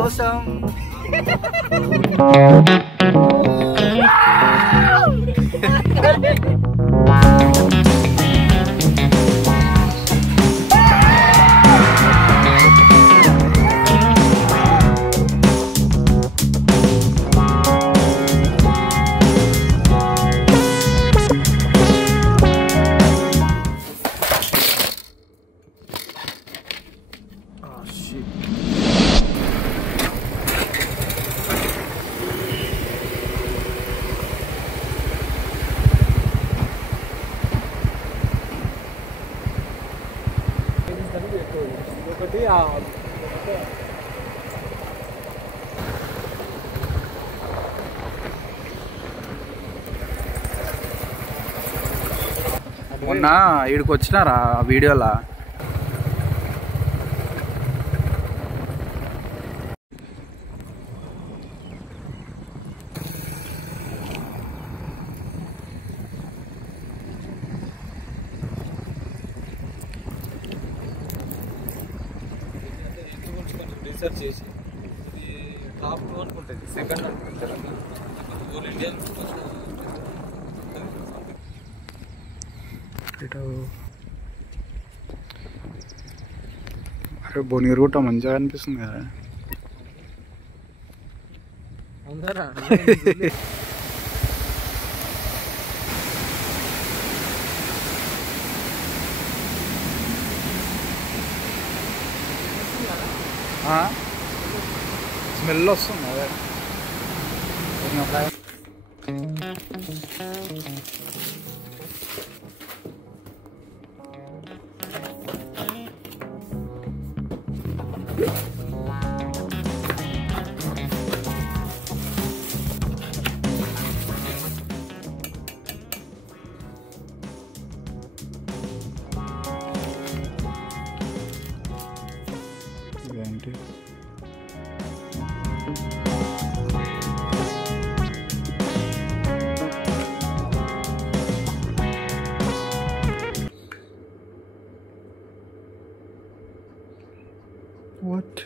కోసం మొన్న ఈడికి వచ్చినారా వీడియోలా రీసెర్చ్ చేసి ఇది టాప్ 2 అనుకుంటుంది, సెకండ్ అనుకుంటారు ఓల్ ఇండియన్. అరే భువనగిరి గుట్ట మంచిగా అనిపిస్తుంది కదా. అందరా స్మెల్ వస్తుంది అదే. ఇదేంటి what?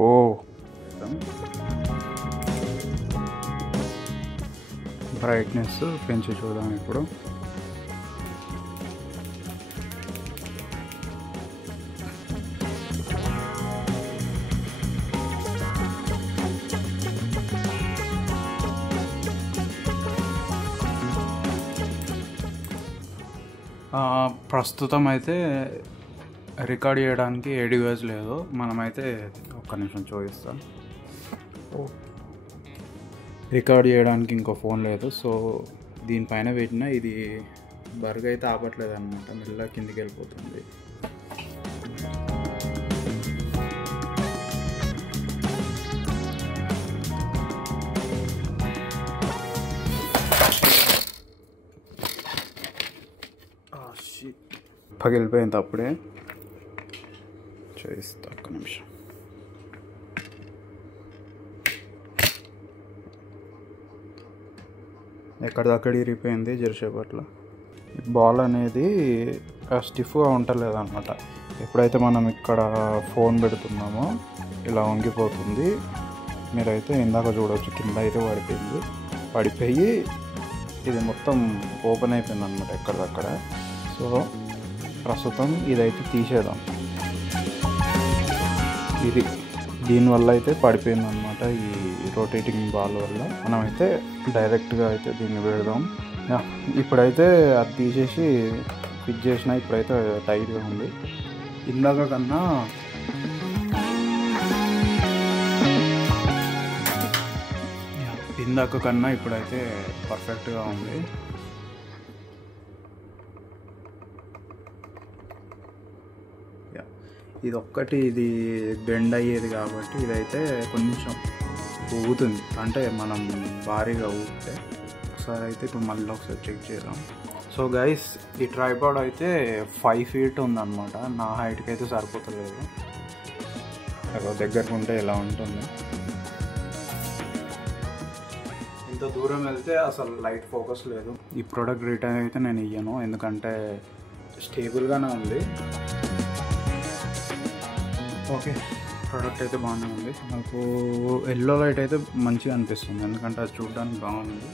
ఓ బ్రైట్నెస్ పెంచి చూద్దాం ఇప్పుడు. ప్రస్తుతం అయితే రికార్డ్ చేయడానికి ఏ డివైస్ లేదు. మనమైతే ఒక్క నిమిషం చూపిస్తాం. రికార్డ్ చేయడానికి ఇంకో ఫోన్ లేదు. సో దీనిపైన పెట్టినా ఇది బర్గ్ అయితే ఆపట్లేదు అనమాట, మెల్లగా కిందికి వెళ్ళిపోతుంది. పగిలిపోయింది, అప్పుడే చేస్తా. ఒక్క నిమిషం. ఎక్కడిదక్కడ ఇరిగిపోయింది జరసేపట్లో. ఈ బాల్ అనేది స్టిఫ్గా ఉండలేదు అనమాట. ఎప్పుడైతే మనం ఇక్కడ ఫోన్ పెడుతున్నామో ఇలా వంగిపోతుంది. మీరైతే ఇందాక చూడవచ్చు, కింద అయితే పడిపోయి ఇది మొత్తం ఓపెన్ అయిపోయింది అనమాట ఎక్కడిదక్కడ. సో ప్రస్తుతం ఇదైతే తీసేద్దాం. ఇది దీనివల్ల అయితే పడిపోయింది అనమాట, ఈ రొటేటింగ్ బాల్ వల్ల. మనమైతే డైరెక్ట్గా అయితే దీన్ని పెడదాం. ఇప్పుడైతే అది తీసేసి ఫిట్ చేసిన, ఇప్పుడైతే టైట్గా ఉంది. ఇందాక కన్నా ఇప్పుడైతే పర్ఫెక్ట్గా ఉంది. ఇది బెండ్ అయ్యేది కాబట్టి ఇదైతే కొంచెం ఊగుతుంది, అంటే మనం భారీగా ఊగితే. ఒకసారి అయితే ఇప్పుడు మళ్ళీ ఒకసారి చెక్ చేద్దాం. సో గైస్, ఈ ట్రైపాడ్ అయితే 5 feet ఉందన్నమాట. నా హైట్కి అయితే సరిపోతలేదు. దగ్గరకు ఉంటే ఇలా ఉంటుంది. ఇంత దూరం వెళ్తే అసలు లైట్ ఫోకస్ లేదు. ఈ ప్రోడక్ట్ రిటర్న్ అయితే నేను ఇయ్యను, ఎందుకంటే స్టేబుల్గానే ఉంది. ఓకే, ప్రోడక్ట్ అయితే బాగానే ఉంది. నాకు ఎల్లో లైట్ అయితే మంచిగా అనిపిస్తుంది, ఎందుకంటే అది చూడడానికి బాగుంది.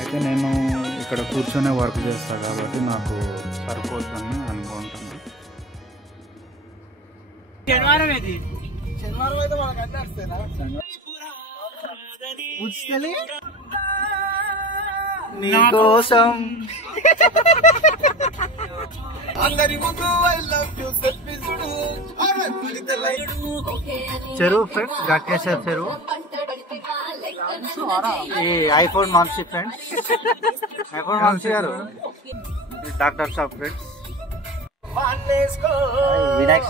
అయితే నేను ఇక్కడ కూర్చొనే వర్క్ చేస్తాను కాబట్టి నాకు సరిపోతుందని అనుకుంటున్నాను. శనివారం అయితే నీకోసం చెరువు ఫ్రెండ్స్, గట్టేశ్వర చెరువు. ఈ iPhone Vamshi friends, iPhone Vamshi గారు doctor shop friends. Vinayak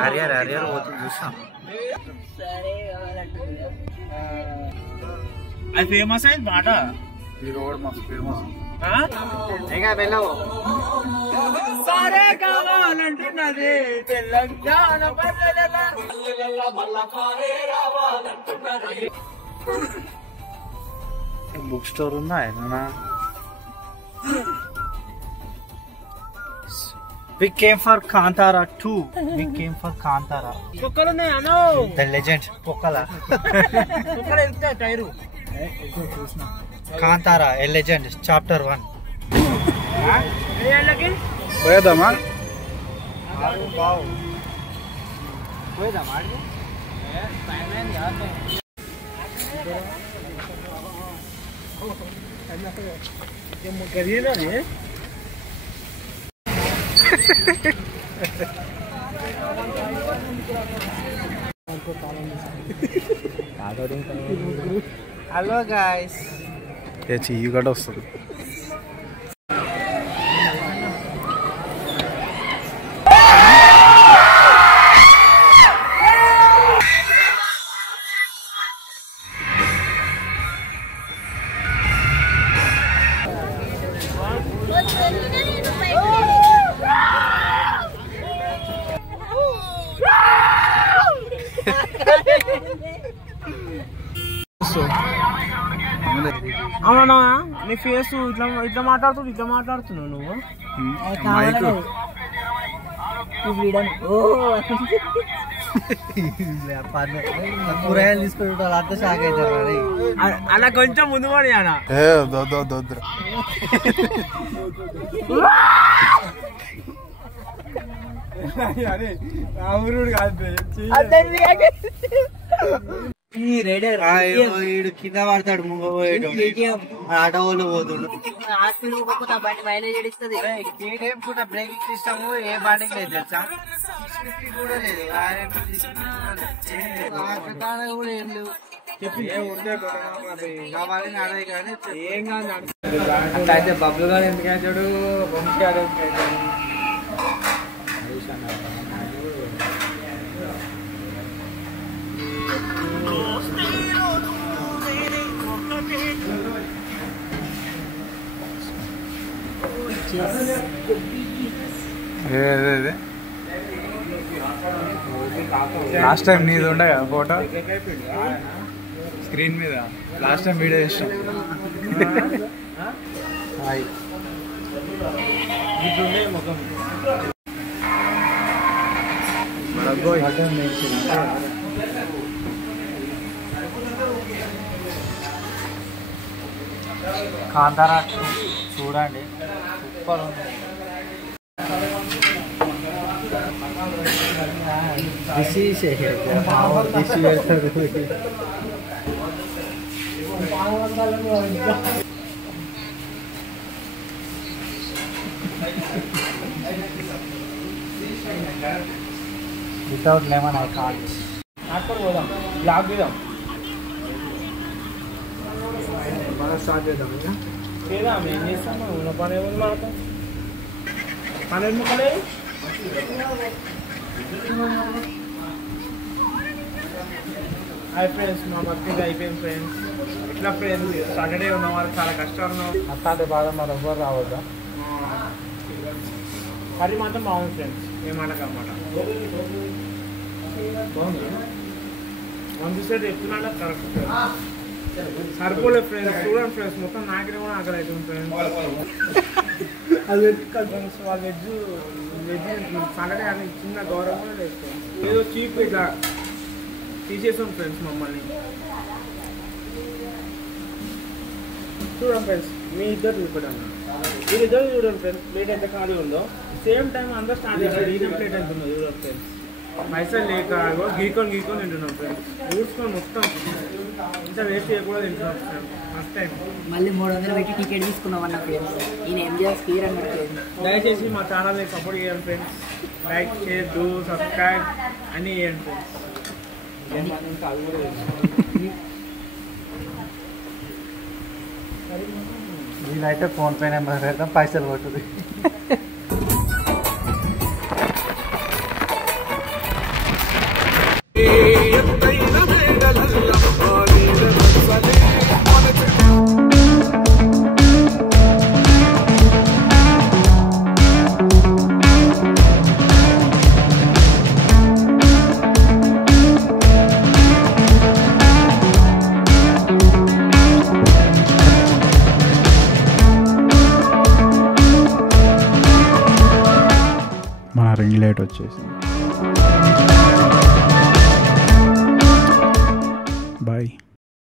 Harrier Harrier పోతుంది చూసాం. అది ఫేమస్ అయింది మాట. ఈ రోడ్ మస్తు ఫేమస్. ఇంకా వెళ్ళవు. సరే కావాలంటున్నది తెలంగాణ బుక్ స్టోర్ ఉందా ఏమన్నా? We came for Kantara 2. We came for Kantara. కుక్కలు ఉన్నాయి అను. The legend. Pokala. కుక్కలు ఎంత tyre Kantara, a legend. Chapter 1. ఏళ్ళకి పోయేద్దామా? పోయేద్దామా? గదిలోనే Hello guys. చెయ్యి కూడా వస్తుంది. అవునా, నీ ఫేస్ ఇట్లా ఇట్లా మాట్లాడుతున్నావు నువ్వు. మైక్ కూరగాయలు తీసుకొని అంతా షాక్ అవుతారు. అలా కొంచెం ముందు పడి అన్న. వీడు కింద పడతాడు, ముంగపోయాడు ఆటో వాళ్ళు పోతుడు. బ్రేకింగ్ సిస్టమ్ ఏ బండికి లేదు తెలుసా, కూడా లేదు కూడా ఏం లేవు. కావాలి నడవి కానీ ఏం కాదు అట్లా అయితే బబ్బులు గారు ఎందుకు వేసాడు, వంశీ గారు ఎందుకు వేసాడు. లాస్ట్ టైం నీది ఉండే కదా ఫోటో స్క్రీన్ మీద, లాస్ట్ టైం వీడియో చేసాం. కాంతారా చూడండి, సూపర్ ఉంది. Without lemon I can't. అక్కడ పోదాం, బ్లాగ్ తీద్దాం, మనం స్టార్ట్ చేద్దాం. చేద్దాం, ఏం చేస్తాం, ఉన్న పని ఎవరు మాడతాం, పని ఎందుకలే. హాయ్ ఫ్రెండ్స్, మా బతికి అయిపోయింది ఫ్రెండ్స్. ఇట్లా ఫ్రెండ్స్ సాటర్డే ఉన్న వాళ్ళు చాలా కష్టాలు, అట్లాంటి బాధ మరి ఎవ్వరు రావద్దా. కర్రీ మాత్రం బాగుంది ఫ్రెండ్స్, ఏమాట అన్నమాట. బాగుంది. వన్ సైడ్ చెప్తున్నా కరెక్ట్ సరిపోలే ఫ్రెండ్స్. చూడండి ఫ్రెండ్స్, మొత్తం నాకే కూడా ఆకలి అవుతుంది ఫ్రెండ్స్. అది ఫ్రెండ్స్ వాళ్ళ వెజ్ సాటర్డే అని చిన్న గౌరవం లేదు. ఏదో చీప్ ఇట్లా తీసేసాం ఫ్రెండ్స్ మమ్మల్ని. చూడండి ఫ్రెండ్స్, మీ ఇద్దరు చూపెట్టండి. వీళ్ళిద్దరు చూడండి ఫ్రెండ్స్, ప్లేట్ ఎంత ఖాళీ ఉందో. సేమ్ టైం అందరూ స్టార్ట్ చేశారు. ఈయన ప్లేట్ ఎంత ఉందో చూడండి ఫ్రెండ్స్. పైసలు లేక గీకొని తింటున్నాం ఫ్రెండ్స్. ఊడ్చుకొని మొత్తం ఇంత వేస్ట్ చేయకూడదు తింటున్నాం ఫ్రెండ్స్. ఫస్ట్ టైం మళ్ళీ 300 పెట్టి టికెట్ తీసుకున్నాం అన్న ఫ్రెండ్స్. ఈయన ఎంజాయ్ స్పీర్ అన్నట్టు. దయచేసి మా ఛానల్ని సపోర్ట్ చేయండి friends. Like, share, do, subscribe అన్నీ చేయండి ఫ్రెండ్స్. అవి కూడా వీలైతే ఫోన్ పే నెంబర్ పెడతాం, పైసలు పట్టుది. మన రింగ్ లైట్ వచ్చేసింది. బాయ్.